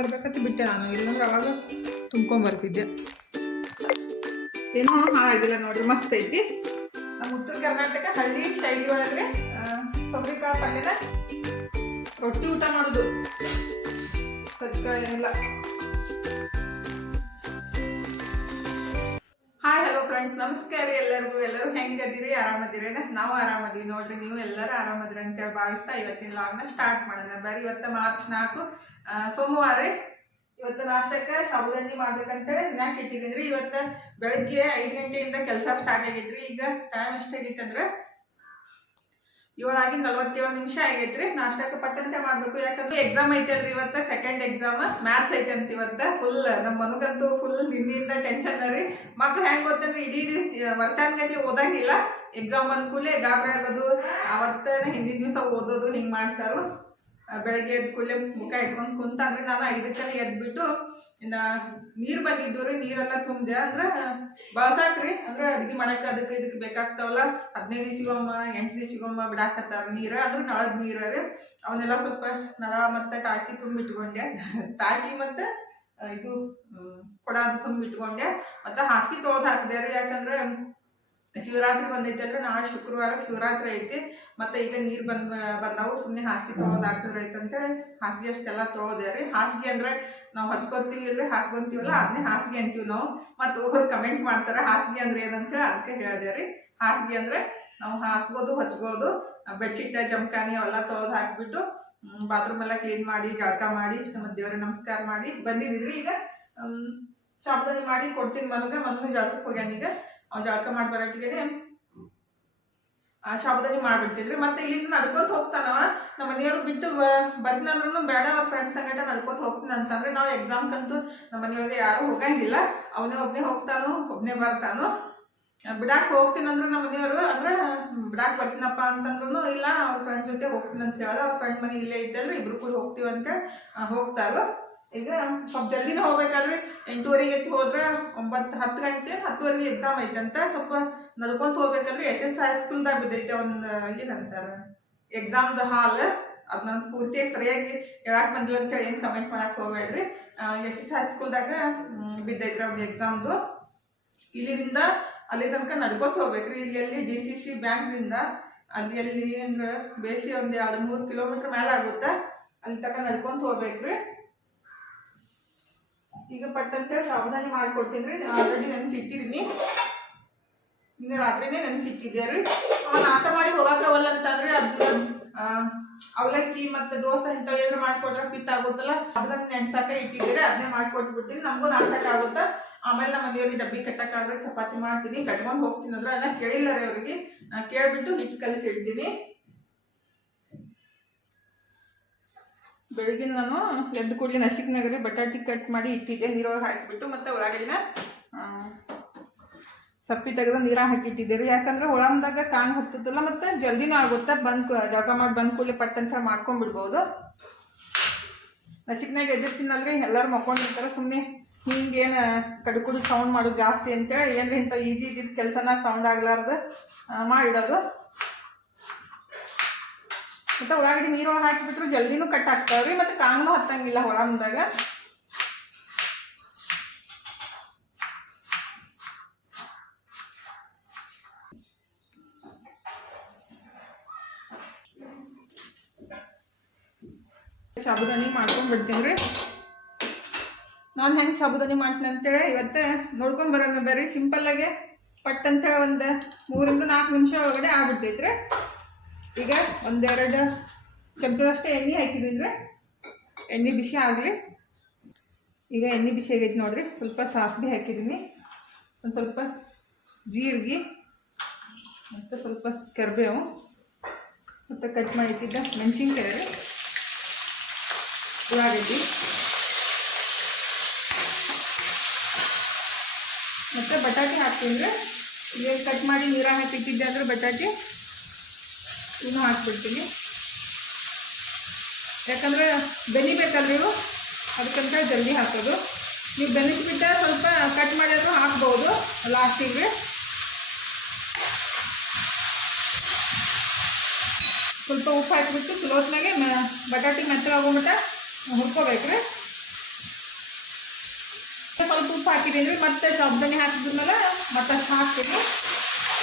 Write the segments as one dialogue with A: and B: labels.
A: ತುಂಬ್ಕೊಂಬರ್ಬೇಕಂತ ಬಿಟ್ಟೆ ನಾನು. ಇಲ್ಲಾಂದ್ರೆ ಅವಾಗ ತುಂಬ್ಕೊಂಬರ್ತಿದ್ದೆ ಏನೋ ಹಾಳಾಗಿಲ್ಲ ನೋಡ್ರಿ, ಮಸ್ತ್ ಐತಿ. ನಮ್ಮ ಉತ್ತರ ಕರ್ನಾಟಕ ಹಳ್ಳಿ ಶೈಲಿ ಒಳಗೆ ಕೊಬ್ಬರಿಕಾಯಿ ಪಲ್ಯದ ರೊಟ್ಟಿ ಊಟ ಮಾಡೋದು. ಏನಿಲ್ಲ. ಹಾಯ್ ಹಲೋ ಫ್ರೆಂಡ್ಸ್ ನಮಸ್ಕಾರ ಎಲ್ಲರಿಗೂ. ಎಲ್ಲರೂ ಹೆಂಗದಿರಿ ಆರಾಮದಿರಿ? ನಾವು ಆರಾಮದೀವಿ ನೋಡ್ರಿ. ನೀವು ಎಲ್ಲರೂ ಆರಾಮದಿರಿ ಅಂತೇಳಿ ಭಾವಿಸ್ತಾ ಇವತ್ತಿನ ಲಾಗ್ನ ಸ್ಟಾರ್ಟ್ ಮಾಡೋಣ. ಬರೀ ಇವತ್ತು ಮಾರ್ಚ್ ನಾಲ್ಕು. ಸೋಮವಾರ. ಇವತ್ತು ನಾಷ್ಟಕ್ಕೆ ಶಾಬುಗಂಜಿ ಮಾಡ್ಬೇಕಂತೇಳಿ ದಿನಾಕ್ ಇಟ್ಟಿದ್ದೀನಿ ಇವತ್ತು ಬೆಳಗ್ಗೆ ಐದು ಗಂಟೆಯಿಂದ ಕೆಲಸ ಸ್ಟಾರ್ಟ್ ಆಗೈತ್ರಿ. ಈಗ ಟೈಮ್ ಎಷ್ಟಾಗೈತೆ ಅಂದ್ರೆ ಏಳಾಗಿ ನಲ್ವತ್ತೇಳು ನಿಮಿಷ ಆಗೈತ್ರಿ. ನಾಷ್ಟಕ್ಕೆ ಪತ್ತಂತೆ ಮಾಡಬೇಕು. ಯಾಕಂದ್ರೆ ಎಕ್ಸಾಮ್ ಐತಲ್ರಿ ಇವತ್ತ ಸೆಕೆಂಡ್ ಎಕ್ಸಾಮ್ ಮ್ಯಾಥ್ಸ್ ಐತೆ ಅಂತ ಇವತ್ತ. ಫುಲ್ ನಮ್ಮ ಮನಗಂತೂ ಫುಲ್ ನಿನ್ನಿಂದ ಟೆನ್ಷನ್ ರೀ. ಮಕ್ಳು ಹೆಂಗ್ ಗೊತ್ತಂದ್ರೆ ಇಡೀ ವರ್ಷಾನ್ಗಟ್ಲೆ ಓದಂಗಿಲ್ಲ. ಎಕ್ಸಾಮ್ ಬಂದ ಕೂಡಲೇ ಗಾಬರಿ ಆಗೋದು. ಅವತ್ತ ಹಿಂದಿನ ದಿವಸ ಓದೋದು ಹಿಂಗ್ ಮಾಡ್ತಾರು. ಬೆಳಗ್ಗೆ ಎದ್ದು ಕೂಡಲೇ ಮುಖ ಇಟ್ಕೊಂಡು ಕುಂತಂದ್ರೆ ನಾನು ಐದಕ್ಕನೇ ಎದ್ಬಿಟ್ಟು, ಇನ್ನ ನೀರು ಬಂದಿದ್ದು ರೀ, ನೀರೆಲ್ಲ ತುಂಬಿದೆ. ಅಂದ್ರೆ ಬಳಸಾಕ್ರಿ ಅಂದ್ರೆ ಅಡ್ಗೆ ಮಾಡಕ್ಕೆ ಅದಕ್ಕೆ ಇದಕ್ಕೆ ಬೇಕಾಗ್ತಾವಲ್ಲ. ಹದಿನೈದು ದಿವಸಿಗೊಮ್ಮ, ಎಂಟು ದಿವಸಿಗೊಮ್ಮ ಬಿಡಾಕತ್ತಾರ ನೀರು. ಅಂದ್ರೆ ನಳದ ನೀರು ರೀ. ಅವನ್ನೆಲ್ಲ ಸ್ವಲ್ಪ ನಳ ಮತ್ತೆ ಟಾಕಿ ತುಂಬಿಟ್ಕೊಂಡೆ ಟಾಕಿ ಮತ್ತೆ ಇದು ಕೊಡ ಅದು ತುಂಬಿಟ್ಕೊಂಡೆ ಮತ್ತೆ ಹಾಸಿಗೆ ತೊಗೊಂಡು ಹಾಕಿದೆ ರೀ. ಯಾಕಂದ್ರೆ, ಶಿವರಾತ್ರಿ ಬಂದೈತೆ ಅಂದ್ರೆ ನಾಳೆ ಶುಕ್ರವಾರ ಶಿವರಾತ್ರಿ ಐತಿ. ಮತ್ತೆ ಈಗ ನೀರು ಬಂದ್, ಬಂದಾವು ಸುಮ್ಮನೆ ಹಾಸಿಗೆ ತೊಗೊಳೋದು ಹಾಕಿದ್ರೆ ಐತೆ ಅಂತೇಳಿ ಹಾಸಿಗೆ ಅಷ್ಟೆಲ್ಲ ತೊಗೊಳ್ದೆ ರೀ. ಹಾಸಿಗೆ ಅಂದ್ರೆ ನಾವು ಹಚ್ಕೊತೀವಿ ಇಲ್ರಿ ಹಾಸ್ಕೊಂತೀವಲ್ಲ ಅದನ್ನೇ ಹಾಸಿಗೆ ಅಂತೀವಿ ನಾವು. ಮತ್ತೆ ಒಬ್ಬರು ಕಮೆಂಟ್ ಮಾಡ್ತಾರೆ, ಹಾಸಿಗೆ ಅಂದ್ರೆ ಏನಂತೇಳಿ ಅದಕ್ಕೆ ಹೇಳಿದೆ ರೀ. ಹಾಸಿಗೆ ಅಂದ್ರೆ ನಾವು ಹಾಸ್ಗೋದು ಹಚ್ಕೋದು ಬೆಡ್ಶೀಟ್ ಜಮಖಾನಿ ಅವೆಲ್ಲ ತೊಳೆದು ಹಾಕ್ಬಿಟ್ಟು ಬಾತ್ರೂಮ್ ಎಲ್ಲ ಕ್ಲೀನ್ ಮಾಡಿ ಜಳಕ ಮಾಡಿ ನಮ್ಮ ದೇವರ ನಮಸ್ಕಾರ ಮಾಡಿ ಬಂದಿದ್ರಿ ಈಗ ಶಾಪ್ದಲ್ಲಿ ಮಾಡಿ ಕೊಡ್ತೀನಿ ಮನಗೆ ಮನಗೆ ಜಳಕಕ್ಕೆ ಹೋಗ್ಯಾನೀಗ ಈಗ. ಅವ್ ಜಳಕ ಮಾಡಿ ಬರೋಟಿಗೆ ಶಾಬುದಾನಿ ಮಾಡ್ಬಿಟ್ಟಿದ್ರಿ ಮತ್ತೆ ಇಲ್ಲಿಂದ ನಡ್ಕೊತ ಹೋಗ್ತಾನವ. ನಮ್ಮ ಮನೆಯವ್ರು ಬಿಟ್ಟು ಬಂದ್ನಂದ್ರೂ ಬೇಡ ಅವ್ರ ಫ್ರೆಂಡ್ಸ್ ಸಂಗಟ ನಡ್ಕೊತ ಹೋಗ್ತೀನಿ ಅಂತಂದ್ರೆ ನಾವು ಎಕ್ಸಾಮ್ಗಂತೂ ನಮ್ಮ ಮನೆಯವ್ರಿಗೆ ಯಾರು ಹೋಗಂಗಿಲ್ಲ. ಅವನೇ ಒಬ್ಬನೇ ಹೋಗ್ತಾನು ಒಬ್ಬನೇ ಬರ್ತಾನು. ಬಿಡಾಕ್ ಹೋಗ್ತೀನಿ ಅಂದ್ರೆ ನಮ್ಮ ಮನೆಯವರು. ಅಂದ್ರೆ ಬಿಡಾಕ್ ಬರ್ತೀನಪ್ಪ ಅಂತಂದ್ರು ಇಲ್ಲ ಅವ್ರ ಫ್ರೆಂಡ್ಸ್ ಜೊತೆ ಹೋಗ್ತೀನಿ ಅಂತ ಹೇಳಿದ್ರೆ ಅವ್ರ ಫ್ರೆಂಡ್ ಮನೆ ಇಲ್ಲೇ ಇದ್ದಲ್ರಿ ಇಬ್ರು ಕೂಡ ಹೋಗ್ತೀವಂತ. ಆ, ಹೋಗ್ತಾರೋ. ಈಗ ಸ್ವಲ್ಪ ಜಲ್ದಿನೇ ಹೋಗ್ಬೇಕಾದ್ರೆ ಎಂಟೂವರೆಗೆ ಎತ್ತಿ ಹೋದ್ರೆ ಒಂಬತ್ತು, ಹತ್ತು ಗಂಟೆ, ಹತ್ತುವರೆಗೆ ಎಕ್ಸಾಮ್ ಐತಂತ ಸ್ವಲ್ಪ ನಡ್ಕೊಂತ ಹೋಗ್ಬೇಕಂದ್ರೆ ಎಸ್ ಎಸ್ ಹೈಸ್ಕೂಲ್ದಾಗ ಬಿದ್ದೈತೆ ಒಂದು, ಏನಂತಾರೆ ಎಕ್ಸಾಮ್ದ ಹಾಲ್ ಅದನ್ನ ಪೂರ್ತಿ ಸರಿಯಾಗಿ ಹೇಳಕ್ ಬಂದಿಲ್ಲ ಅಂತ ಏನು ಕಮೆಂಟ್ ಮಾಡಕ್ ಹೋಗ್ಬೇಡ್ರಿ. ಎಸ್ ಎಸ್ ಹೈಸ್ಕೂಲ್ದಾಗ ಬಿದ್ದೈತ್ರಿ ಒಂದು ಎಕ್ಸಾಮ್ದು ಇಲ್ಲಿಂದ ಅಲ್ಲಿ ತನಕ ನಡ್ಕೋತ ಹೋಗ್ಬೇಕ್ರಿ. ಇಲ್ಲಿ ಎಲ್ಲಿ ಡಿ ಸಿ ಸಿ ಬ್ಯಾಂಕ್ದಿಂದ ಅಲ್ಲಿ ಅಲ್ಲಿ ಅಂದ್ರೆ ಬೇಸಿ ಒಂದು ಎರಡು ಮೂರು ಕಿಲೋಮೀಟ್ರ್ ಮೇಲೆ ಆಗುತ್ತೆ. ಅಲ್ಲಿ ತನಕ ನಡ್ಕೊಂತ ಹೋಗ್ಬೇಕ್ರಿ. ಈಗ ಪಟ್ಟಂತ ಸಾವಧಾನ ಮಾಡಿಕೊಡ್ತೀನಿ ರೀ ಆಲ್ರೆಡಿ ನೆನೆಸಿಟ್ಟಿದ್ದೀನಿ ಇನ್ನು ರಾತ್ರಿನೇ ನೆನ್ಸಿಟ್ಟಿದ್ದೆ ರೀ. ನಾಷ್ಟ ಮಾಡಿ ಹೋಗಕ್ಕವಲ್ಲ ಅಂತಂದ್ರೆ ಅದನ್ನ ಅವಲಕ್ಕಿ ಮತ್ತೆ ದೋಸೆ ಇಂಥವು ಏನಾದ್ರು ಮಾಡ್ಕೊಟ್ರೆ ಪಿತ್ ಆಗುತ್ತಲ್ಲ, ಅದನ್ನ ನೆನ್ಸಾಕ ಇಟ್ಟಿದ್ದೀರಿ ಅದನ್ನೇ ಮಾಡ್ಕೊಟ್ಬಿಟ್ಟಿನಿ ನಮಗೂ ನಾಟಕ ಆಗುತ್ತಾ? ಆಮೇಲೆ ನಮ್ಮ ಮನೆಯವ್ರಿಗೆ ಡಬ್ಬಿ ಕಟ್ಟಕ್ಕಾದ್ರೆ ಚಪಾತಿ ಮಾಡ್ತೀನಿ. ಕಟ್ಕೊಂಡು ಹೋಗ್ತೀನಿ ಅಂದ್ರೆ ಅದನ್ನ ಕೇಳಿಲ್ಲ ರೀ ಅವ್ರಿಗೆ. ಕೇಳ್ಬಿಟ್ಟು ಹಿಟ್ಟು ಕಲಿಸಿ ಬೆಳಿಗ್ಗೆ ನಾನು ಎದ್ದು ಕೂಡಲೇ ನಸಿಕ್ನಾಗರಿ ಬಟಾಟಿ ಕಟ್ ಮಾಡಿ ಇಟ್ಟಿದ್ದೆ ನೀರೊಳಗೆ ಹಾಕಿಬಿಟ್ಟು ಮತ್ತೆ ಆ, ಸಪ್ಪಿ ತೆಗೆದು ನೀರಾಗ ಹಾಕಿಟ್ಟಿದ್ದೆ ರೀ. ಯಾಕಂದ್ರೆ ಒಳಂದಾಗ ಕಾಂಗ್ ಹತ್ತದಲ್ಲ ಮತ್ತೆ ಜಲ್ದಿನೂ ಆಗುತ್ತೆ. ಬಂದ್ ಜಾಗ ಮಾಡಿ ಬಂದ್ ಕೂಡಲೇ ಪಟ್ಟಂತ ಮಾಡ್ಕೊಂಡ್ಬಿಡ್ಬೋದು ನಸಿಕ್ನಾಗ ಎದ್ದಿರ್ತೀನಲ್ರಿ ಎಲ್ಲರೂ ಮಕ್ಕೊಂಡಿರ್ತಾರೆ ಸುಮ್ಮನೆ ಹಿಂಗೇನು ಕಡುಕುಡು ಸೌಂಡ್ ಮಾಡೋದು ಜಾಸ್ತಿ ಅಂತೇಳಿ ಏನ್ರಿ ಇಂಥ ಈಜಿ ಇದ್ದಿದ್ದು ಕೆಲಸನ ಸೌಂಡ್ ಆಗ್ಲಾರ್ದು ಮಾಡಿಡೋದು. ಮತ್ತೆ ಉಳ್ಳಾಗಡ್ಡಿ ನೀರೊಳಗೆ ಹಾಕಿಬಿಟ್ರೆ ಜಲ್ದಿನೂ ಕಟ್ ಆಗ್ತಾವ್ರಿ ಮತ್ತೆ ಕಾಂಗ್ನೂ ಹತ್ತಂಗಿಲ್ಲ ಹೊಳ ಮುಂದಾಗ. ಸಾಬುದಾನಿ ಮಾಡ್ಕೊಂಡು ಬಿಡ್ತೀನಿ ರೀ. ನಾನು ಹೆಂಗೆ ಸಾಬುದಾನಿ ಮಾಡ್ತೀನಿ ಅಂತೇಳಿ ಇವತ್ತು ನೋಡ್ಕೊಂಡು ಬರೋಣ ಬೇರೆ, ಸಿಂಪಲ್ಲಾಗೆ ಪಟ್ ಅಂತೇಳಿ ಒಂದು ಮೂರಿಂದ ನಾಲ್ಕು ನಿಮಿಷ ಒಳಗಡೆ ಆಗ್ಬಿಡ್ತೈತ್ರಿ ಈಗ ಒಂದೆರಡು ಚಮಚದಷ್ಟು ಎಣ್ಣೆ ಹಾಕಿದ್ರೆ ಎಣ್ಣೆ ಬಿಸಿ ಆಗಲಿ. ಈಗ ಎಣ್ಣೆ ಬಿಸಿ ಆಗೈತೆ ನೋಡಿರಿ. ಸ್ವಲ್ಪ ಸಾಸಿವೆ ಹಾಕಿದ್ದೀನಿ. ಒಂದು ಸ್ವಲ್ಪ ಜೀರಿಗೆ ಮತ್ತು ಸ್ವಲ್ಪ ಕರಿಬೇವು ಮತ್ತು ಕಟ್ ಮಾಡಿಟ್ಟಿದ್ದ ಮೆಣಸಿನ್ಕಾಯಿ. ಉಳ್ಳಾಗಡ್ಡಿ. ಮತ್ತು ಬಟಾಟೆ ಹಾಕ್ತೀನಿ ಈಗ ಕಟ್ ಮಾಡಿ ನೀರಾಗ ಹಾಕಿಟ್ಟಿದ್ದೆ ಅಂದರೆ ಬಟಾಟೆ ಇನ್ನೂ ಹಾಕ್ಬಿಡ್ತೀನಿ. ಯಾಕಂದ್ರೆ ಬೆನಿಬೇಕಲ್ರಿ ಅದಕ್ಕಂತ ಜಲ್ದಿ ಹಾಕೋದು. ನೀವು ಬೆನಿಸ್ಬಿಟ್ಟ ಸ್ವಲ್ಪ ಕಟ್ ಮಾಡಿದ್ರು ಹಾಕ್ಬೋದು ಲಾಸ್ಟಿಗೆ. ಸ್ವಲ್ಪ ಉಪ್ಪು ಹಾಕಿಬಿಟ್ಟು ಕ್ಲೋಸ್ನಾಗೆ ಮ, ಬಟಾಟಿ ಮೆತ್ತಗೆ ಸ್ವಲ್ಪ ಹುರ್ಕೋಬೇಕ್ರಿ ಹಾಕಿದ್ದೀನಿ ಮತ್ತೆ ಸಾಬುದಾನಿ ಹಾಕಿದ್ಮೇಲೆ ಮತ್ತೆ ಅಷ್ಟು ಹಾಕ್ತೀನಿ.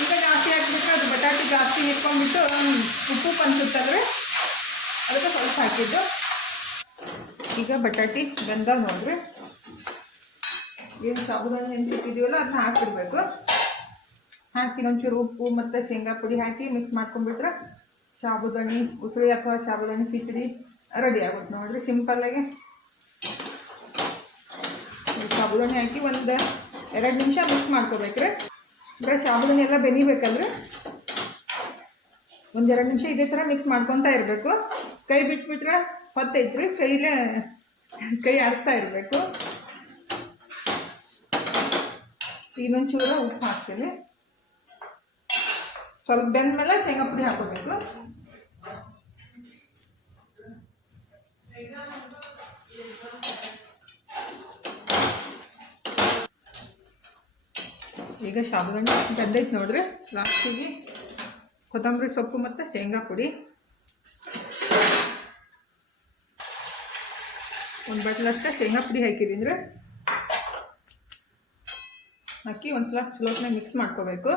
A: ಈಗ ಜಾಸ್ತಿ ಹಾಕಿಬಿಟ್ರೆ ಅದು ಬಟಾಟೆ ಜಾಸ್ತಿ ಇಟ್ಕೊಂಡ್ಬಿಟ್ಟು ಉಪ್ಪು ಅನ್ಸುತ್ತಲ್ರಿ ಅದಕ್ಕೆ ಸ್ವಲ್ಪ ಹಾಕಿದ್ದು. ಈಗ ಬಟಾಟಿ ಬೆಂದ ನೋಡ್ರಿ. ಏನು ಸಾಬುದಾನ ನೆನ್ಸಿಟ್ಟಿದ್ದೀವಲ್ಲ ಅದನ್ನ ಹಾಕಿಡ್ಬೇಕು. ಹಾಕಿ ಒಂಚೂರು ಉಪ್ಪು ಮತ್ತು ಶೇಂಗಾ ಪುಡಿ ಹಾಕಿ ಮಿಕ್ಸ್ ಮಾಡ್ಕೊಂಡ್ಬಿಟ್ರೆ ಸಾಬುದಾನಿ ಉಸುಳಿ ಅಥವಾ ಸಾಬುದಾನಿ ಕಿಚಡಿ ರೆಡಿ ಆಗುತ್ತೆ ನೋಡ್ರಿ ಸಿಂಪಲ್ಲಾಗಿ ಸಾಬುದಾನಿ ಹಾಕಿ ಒಂದು ಎರಡು ನಿಮಿಷ ಮಿಕ್ಸ್ ಮಾಡ್ಕೋಬೇಕ್ರಿ. ಅಂದ್ರೆ ಸಾಬುದಾನಿ ಎಲ್ಲ ಬೆನಿಬೇಕಲ್ರಿ ಒಂದೆರಡು ನಿಮಿಷ ಇದೇ ಥರ ಮಿಕ್ಸ್ ಮಾಡ್ಕೊತಾ ಇರಬೇಕು. ಕೈ ಬಿಟ್ಬಿಟ್ರೆ ಹೊತ್ತೈತ್ರಿ, ಕೈಲೇ ಕೈ ಆರಿಸ್ತಾ ಇರಬೇಕು. ಇನ್ನೊಂದು ಚೂರ ಉಪ್ಪು ಹಾಕ್ತೀನಿ. ಸ್ವಲ್ಪ ಬೆಂದ ಮೇಲೆ ಶೇಂಗಾ ಪುಡಿ ಹಾಕೋಬೇಕು ಈಗ ಸಾಬುದಾನಿ ಬೆಂದೈತೆ ನೋಡ್ರಿ. ಲಾಸ್ಟಿಗೆ ಕೊತ್ತಂಬರಿ ಸೊಪ್ಪು ಮತ್ತು ಶೇಂಗಾ ಪುಡಿ. ಒಂದು ಬಟ್ಲಷ್ಟು ಶೇಂಗಾ ಪುಡಿ ಹಾಕಿದ್ದೀನಿ ಹಾಕಿ ಒಂದ್ಸಲ ಚಲೋತ್ನಾಗ ಮಿಕ್ಸ್ ಮಾಡ್ಕೋಬೇಕು.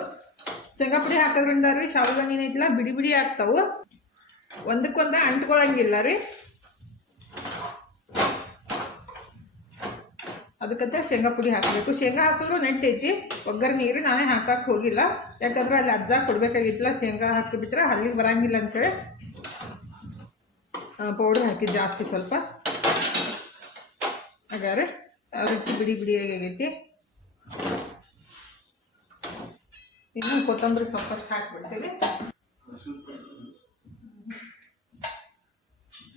A: ಶೇಂಗಾ ಪುಡಿ ಹಾಕೋದ್ರಿಂದ ರೀ ಶಾವಿಗೆ ಏನೈತಿಲ್ಲ ಬಿಡಿ ಬಿಡಿ ಆಗ್ತಾವೆ. ಒಂದಕ್ಕೊಂದು ಅಂಟ್ಕೊಳಂಗಿಲ್ಲ ರೀ. ಅದಕ್ಕಂತ ಶೇಂಗಾ ಪುಡಿ ಹಾಕಬೇಕು. ಶೇಂಗಾ ಹಾಕಿದ್ರು ನೆಟ್ಟೈತಿ ನೀರು ನಾನೇ ಹಾಕಕ್ಕೆ ಹೋಗಿಲ್ಲ. ಯಾಕಂದ್ರೆ ಅಲ್ಲಿ ಅಜ್ಜ ಕೊಡಬೇಕಾಗಿತ್ತಲ್ಲ, ಶೇಂಗಾ ಹಾಕಿಬಿಟ್ರೆ ಅಲ್ಲಿಗೆ ಬರಂಗಿಲ್ಲ ಅಂತೇಳಿ. ಪೌಡರ್ ಹಾಕಿದ್ದು ಜಾಸ್ತಿ ಸ್ವಲ್ಪ. ಹಾಗಾದ್ರೆ ರೊಟ್ಟಿ ಬಿಡಿ ಬಿಡಿ ಬಿಡಿಯಾಗಿ ಆಗೈತಿ. ಇನ್ನು ಕೊತ್ತಂಬರಿ ಸೊಪ್ಪಷ್ಟು ಹಾಕ್ಬಿಡ್ತೀವಿ.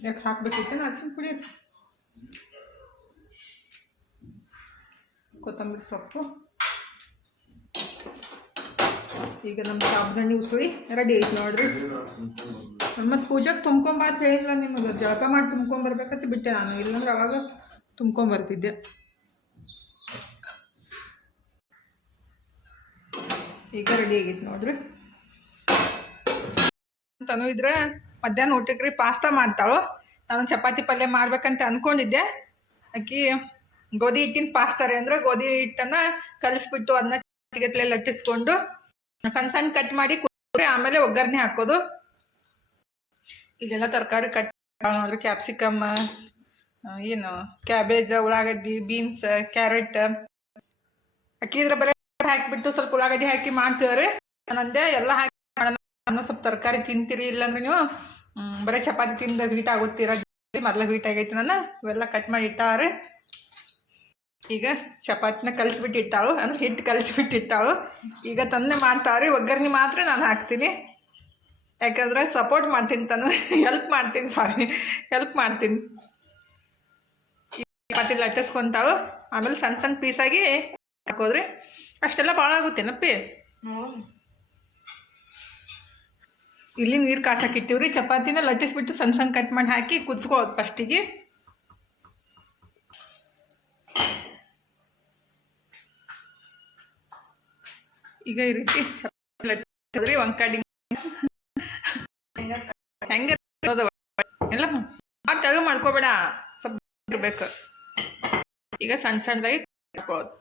A: ಯಾಕೆ ಹಾಕ್ಬೇಕಿತ್ತು ಅರ್ಶಿನ ಪುಡಿ. ಕೊತ್ತಂಬರಿ ಸೊಪ್ಪು. ಈಗ ನಮ್ಮ ಸಾಬ್ದಾನಿ ಉಸುಳಿ ರೆಡಿ ಐತಿ ನೋಡ್ರಿ. ಮತ್ತು ಪೂಜೆಗೆ ತುಂಬ್ಕೊಂಬ ಹೇಳಿಲ್ಲ ನಿಮಗೆ. ಜಳಕ ಮಾಡಿ ತುಂಬ್ಕೊಂಬರ್ಬೇಕಂತ ಬಿಟ್ಟೆ ನಾನು. ಇಲ್ಲಾಂದ್ರೆ ಅವಾಗ ತುಂಬ್ಕೊಂಬರ್ತಿದ್ದೆ. ಈಗ ರೆಡಿ ಆಗೈತಿ ನೋಡ್ರಿ. ತನು ಇದ್ರೆ ಮಧ್ಯಾಹ್ನ ಊಟಕ್ಕೆ ರೀ ಪಾಸ್ತಾ ಮಾಡ್ತಾಳು. ನಾನು ಚಪಾತಿ ಪಲ್ಯ ಮಾಡ್ಬೇಕಂತ ಅಂದ್ಕೊಂಡಿದ್ದೆ ಆಕಿ ಗೋಧಿ ಹಿಟ್ಟಿನ ಪಾಸ್ತಾರೆ ಅಂದ್ರೆ ಗೋಧಿ ಹಿಟ್ಟನ್ನ ಕಲಿಸ್ಬಿಟ್ಟು ಅದನ್ನ ಚಿಗತ್ಲೆ ಲಟ್ಟಿಸ್ಕೊಂಡು ಸಣ್ಣ ಸಣ್ಣ ಕಟ್ ಮಾಡಿ ಕುದ್ರೆ ಆಮೇಲೆ ಒಗ್ಗರಣೆ ಹಾಕೋದು. ಇಲ್ಲೆಲ್ಲ ತರಕಾರಿ ಕಟ್ ಅಂದ್ರೆ ಕ್ಯಾಪ್ಸಿಕಮ್ ಏನು, ಕ್ಯಾಬೇಜ್, ಉಳ್ಳಾಗಡ್ಡಿ, ಬೀನ್ಸ್, ಕ್ಯಾರೆಟ್. ಅಕ್ಕಿದ್ರೆ ಬರೀ ಹಾಕಿಬಿಟ್ಟು ಸ್ವಲ್ಪ ಉಳ್ಳಾಗಡ್ಡಿ ಹಾಕಿ ಮಾಡ್ತೀವ್ರಿ ನಂದೆ ಎಲ್ಲ ಹಾಕಿ ಮಾಡೋಣ. ಸ್ವಲ್ಪ ತರಕಾರಿ ತಿಂತೀರಿ ಇಲ್ಲಾಂದ್ರೆ ನೀವು ಬರೀ ಚಪಾತಿ ತಿಂದ ಹೀಟ್ ಆಗುತ್ತೀರ? ಮೊದಲ ಹೀಟ್ ಆಗೈತಿ ನಾನು ಇವೆಲ್ಲ ಕಟ್ ಮಾಡಿ ಇಟ್ಟಾರೆ. ಈಗ ಚಪಾತಿನ ಕಲಿಸ್ಬಿಟ್ಟು ಇಟ್ಟಾಳು ಅಂದ್ರೆ ಹಿಟ್ಟು ಕಲಸಿಬಿಟ್ಟಿಟ್ಟಾಳು. ಈಗ ತಂದೆ ಮಾಡ್ತಾವ್ರಿ ಒಗ್ಗರಣೆ ಮಾತ್ರ ನಾನು ಹಾಕ್ತೀನಿ. ಯಾಕಂದ್ರೆ ಸಪೋರ್ಟ್ ಮಾಡ್ತೀನಿ ತಾನು ಹೆಲ್ಪ್ ಮಾಡ್ತೀನಿ ಸಾರಿ ಹೆಲ್ಪ್ ಮಾಡ್ತೀನಿ. ಚಪಾತಿ ಲಟ್ಟಿಸ್ಕೊಂತಾಳು ಆಮೇಲೆ ಸಣ್ಣ ಸಣ್ಣ ಪೀಸಾಗಿ ಹಾಕೋದ್ರಿ. ಅಷ್ಟೆಲ್ಲ ಭಾಳ ಆಗುತ್ತೇನಪ್ಪಿ ಇಲ್ಲಿ ನೀರು ಕಾಸಾಕಿಟ್ಟಿವ್ರಿ ಚಪಾತಿನ ಲಟ್ಟಿಸ್ಬಿಟ್ಟು ಸಣ್ಣ ಸಣ್ಣ ಕಟ್ ಮಾಡಿ ಹಾಕಿ ಕುದಿಸ್ಕೋದು ಫಸ್ಟಿಗೆ ಈಗ ಈ ರೀತಿ ಕಡಿ ಹೆಂಗೆ ಎಲ್ಲ ಮಾಡ್ಕೋಬೇಡ. ಸ್ವಲ್ಪ ಇರ್ಬೇಕು ಈಗ ಸಣ್ಣ ಸಣ್ಣದಾಗಿ ಹಾಕೋದು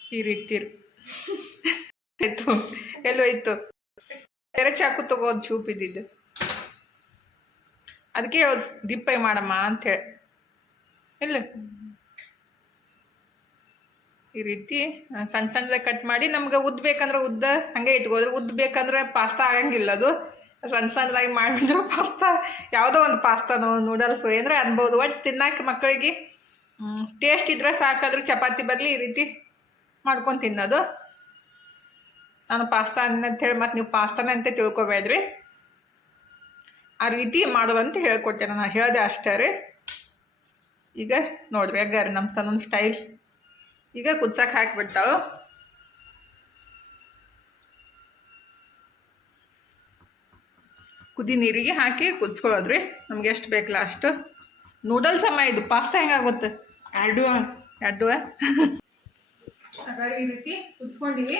A: ಈ ರೀತಿ ಎಲ್ಲೋ ಇತ್ತು ಬೇರೆ ಚಾಕು ತಗೋದು ಚೂಪ್ ಇದ್ದಿದ್ದು. ಅದಕ್ಕೆ ದೀಪ ಮಾಡಮ್ಮ ಮಾಡಮ್ಮ ಅಂತೇಳಿ ಇಲ್ಲ. ಈ ರೀತಿ ಸಣ್ಣ ಸಣ್ಣದಾಗಿ ಕಟ್ ಮಾಡಿ ನಮ್ಗೆ ಉದ್ದ ಬೇಕಂದ್ರೆ ಉದ್ದ ಹಂಗೆ ಇಟ್ಕೋದ್ರೆ ಉದ್ದ ಬೇಕಂದ್ರೆ ಪಾಸ್ತಾ ಆಗಂಗಿಲ್ಲ ಅದು. ಸಣ್ಣ ಸಣ್ಣದಾಗಿ ಮಾಡಿಬಿಟ್ರೆ ಪಾಸ್ತಾ ಯಾವುದೋ ಒಂದು ಪಾಸ್ತಾನೋ ನೂಡಲ್ಸು ಏನರ ಅನ್ಬೋದು. ಒಟ್ಟು ತಿನ್ನಕ್ಕೆ ಮಕ್ಕಳಿಗೆ ಟೇಸ್ಟ್ ಇದ್ರೆ ಸಾಕಾದ್ರೆ ಚಪಾತಿ ಬದಲಿ ಈ ರೀತಿ ಮಾಡ್ಕೊಂಡು ತಿನ್ನೋದು. ನಾನು ಪಾಸ್ತಾ ಹೇಳಿ, ಮತ್ತು ನೀವು ಪಾಸ್ತಾನೆ ಅಂತ ತಿಳ್ಕೊಬೇಡ್ರಿ. ಆ ರೀತಿ ಮಾಡೋದಂತ ಹೇಳ್ಕೊಟ್ಟೆ ನಾನು. ಹೇಳಿದೆ ಅಷ್ಟೇ ರೀ. ಈಗ ನೋಡ್ರಿ, ಹೆಂಗಾರಿ ನಮ್ಮ ತನ್ನೊಂದು ಸ್ಟೈಲ್ ಈಗ ಕುದ್ಸಕ್ಕೆ ಹಾಕಿಬಿಡ್ತಾಳು ಕುದಿ ನೀರಿಗೆ ಹಾಕಿ ಕುದಿಸ್ಕೊಳ್ಳೋದ್ರಿ. ನಮ್ಗೆ ಎಷ್ಟು ಬೇಕು ಅಷ್ಟು. ನೂಡಲ್ಸ್ ಅಮ್ಮ ಇದು ಪಾಸ್ತಾ ಹೆಂಗಾಗುತ್ತೆ ಎರಡು ಎರಡು ಹಾಗಾಗಿ ಈ ರೀತಿ ಕುದಿಸ್ಕೊಂಡಿವಿ.